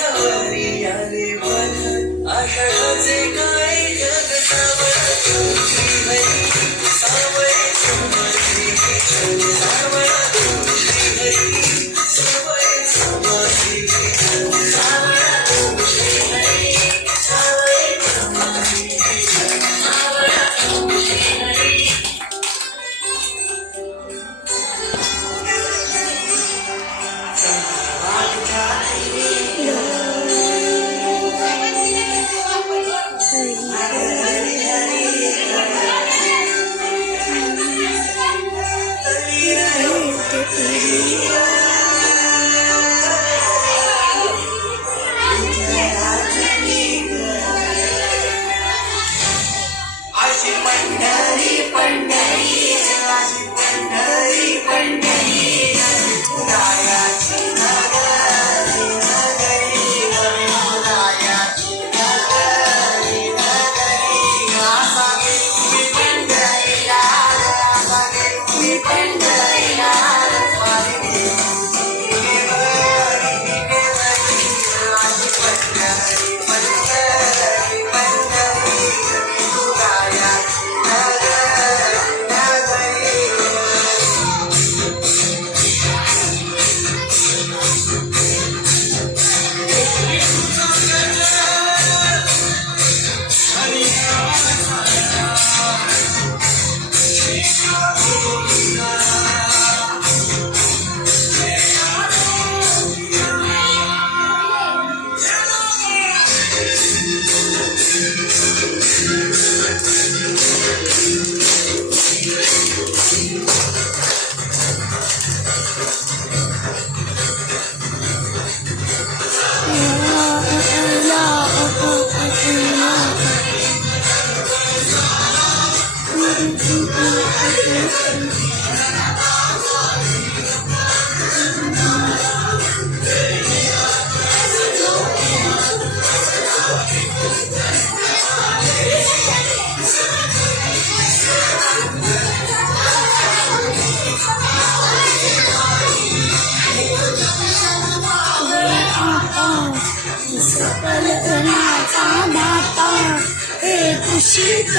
काठावरी आले पण आषाढाचे काळे जग सावळा तू श्रीहरी सावळे समाधी सावळा तू श्रीहरी सावळे समाधी सावळा तू श्रीहरी सावळे समाधी सावळा तू श्रीहरी अशी पंढरी पंढरी अशी पंढरी पंढरी उदयाची नगरी नगरी उदयाची नगरी नगरी आसा गेली पंढरीला आसा गेली पंढरीला स्वामी अशी पंढरी पंढरी पंढरी सकल दाता हे कुशीत